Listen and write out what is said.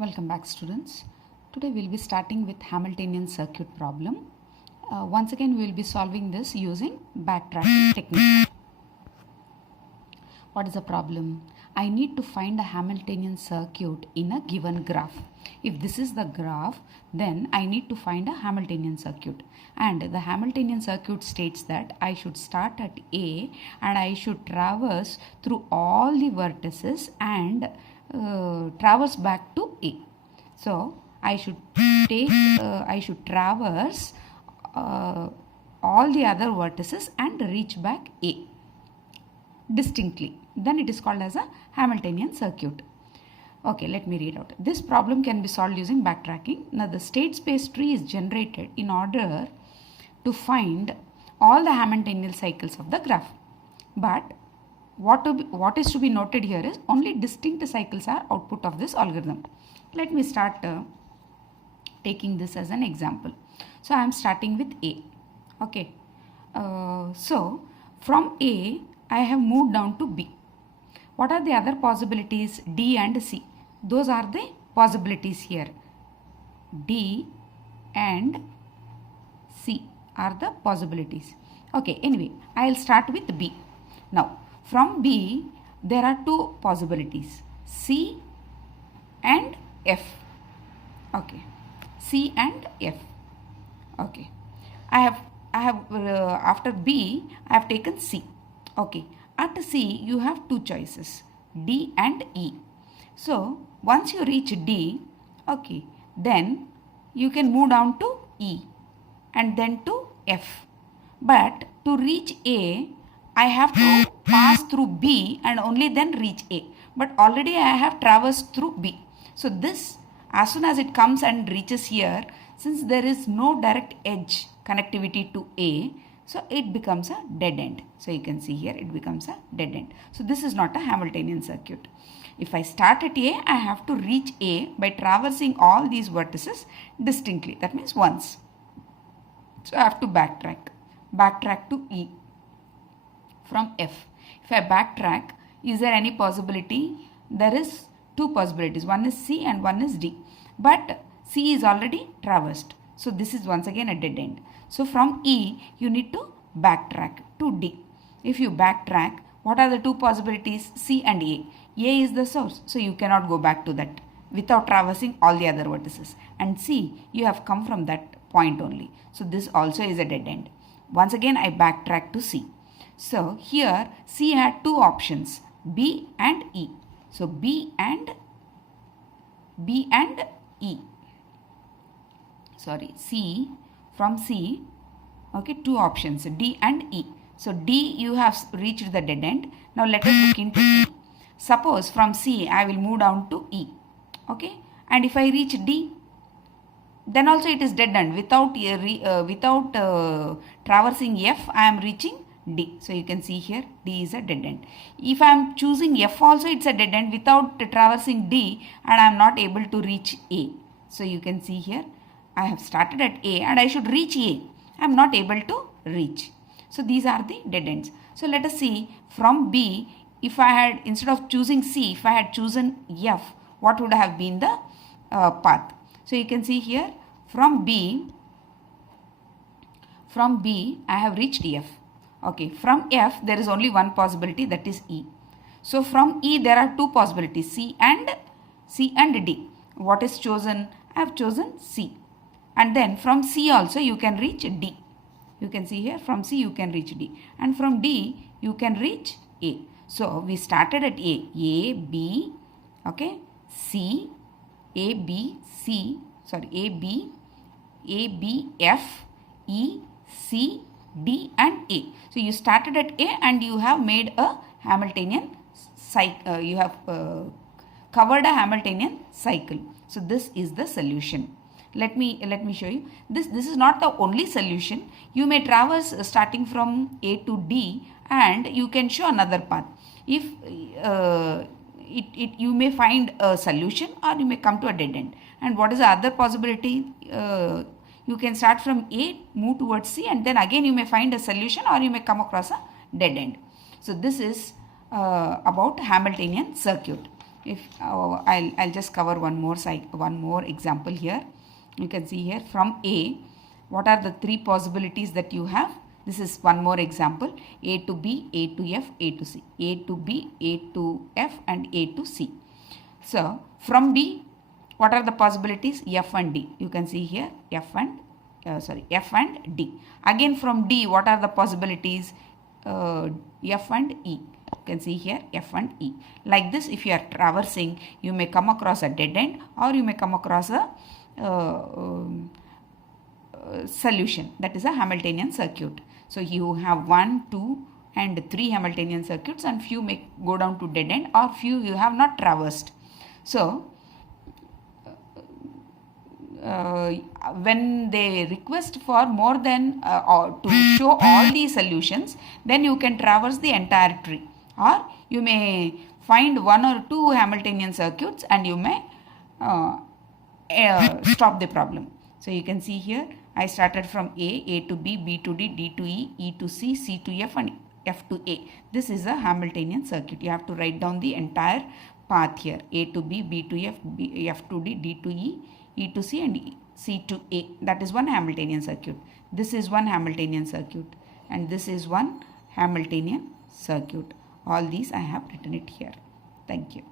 Welcome back, students. Today we'll be starting with Hamiltonian circuit problem. Once again we will be solving this using backtracking technique. What is the problem? I need to find a Hamiltonian circuit in a given graph. If this is the graph, then I need to find a Hamiltonian circuit. And the Hamiltonian circuit states that I should start at A and I should traverse through all the vertices and traverse back to A. So I should traverse all the other vertices and reach back A distinctly. Then it is called as a Hamiltonian circuit. Okay, let me read out. This problem can be solved using backtracking. Now the state space tree is generated in order to find all the Hamiltonian cycles of the graph. But what is to be noted here is only distinct cycles are output of this algorithm. Let me start taking this as an example. So I am starting with A. Okay. So from A I have moved down to B. What are the other possibilities? D and C. Those are the possibilities here. D and C are the possibilities. Okay, anyway, I will start with B. Now, from B, there are two possibilities. C and F. Okay, C and F. Okay, I have after B, I have taken C. Okay, at C you have two choices, D and E. So once you reach D, okay, then you can move down to E and then to F. But to reach A, I have to pass through B and only then reach A. But already I have traversed through B. So this, as soon as it comes and reaches here, since there is no direct edge connectivity to A, so it becomes a dead end. So you can see here it becomes a dead end. So this is not a Hamiltonian circuit. If I start at A, I have to reach A by traversing all these vertices distinctly. That means once. So I have to backtrack to E from F. If I backtrack, is there any possibility? There is two possibilities. One is C and one is D. But C is already traversed. So this is once again a dead end. So from E, you need to backtrack to D. If you backtrack, what are the two possibilities? C and A. A is the source, so you cannot go back to that without traversing all the other vertices. And C, you have come from that point only. So this also is a dead end. Once again, I backtrack to C. So here, C had two options, B and E. So B and E. Sorry, C, from C, okay, two options, D and E. So D, you have reached the dead end. Now let us look into E. Suppose from C, I will move down to E, okay, and if I reach D, then also it is dead end. Without traversing F, I am reaching D. So you can see here, D is a dead end. If I am choosing F also, it's a dead end without traversing D, and I am not able to reach A. So you can see here, I have started at A and I should reach A. I am not able to reach. So these are the dead ends. So let us see from B, if I had, instead of choosing C, if I had chosen F, what would have been the path? So you can see here, from B, I have reached F. Okay, from F, there is only one possibility, that is E. So from E, there are two possibilities, C and D. What is chosen? I have chosen C. And then from C also you can reach D. You can see here, from C you can reach D. And from D you can reach A. So we started at A. A, B, okay, C, A, B, F, E, C, D and A. So you started at A and you have made a Hamiltonian cycle. You have covered a Hamiltonian cycle. So this is the solution. Let me show you. This is not the only solution. You may traverse starting from A to D and you can show another path. If you may find a solution or you may come to a dead end. And what is the other possibility? You can start from A, move towards C, and then again you may find a solution or you may come across a dead end. So this is about Hamiltonian circuit. If I'll just cover one more example here. You can see here from A, what are the three possibilities that you have? This is one more example: A to B, A to F, A to C. A to B, A to F, and A to C. So from B, what are the possibilities? F and D. You can see here F and D. Again from D, what are the possibilities? F and E. You can see here F and E. Like this, if you are traversing, you may come across a dead end, or you may come across a solution, that is a Hamiltonian circuit. So you have 1, 2 and 3 Hamiltonian circuits, and few may go down to dead end, or few you have not traversed. So when they request for more than or to show all these solutions, then you can traverse the entire tree, or you may find 1 or 2 Hamiltonian circuits and you may stop the problem. So you can see here I started from A to B, B to D, D to E, E to C, C to F, and F to A. This is a Hamiltonian circuit. You have to write down the entire path here: A to B, B to F, F to D, D to E, E to C, and C to A. That is one Hamiltonian circuit. This is one Hamiltonian circuit, and this is one Hamiltonian circuit. All these I have written it here. Thank you.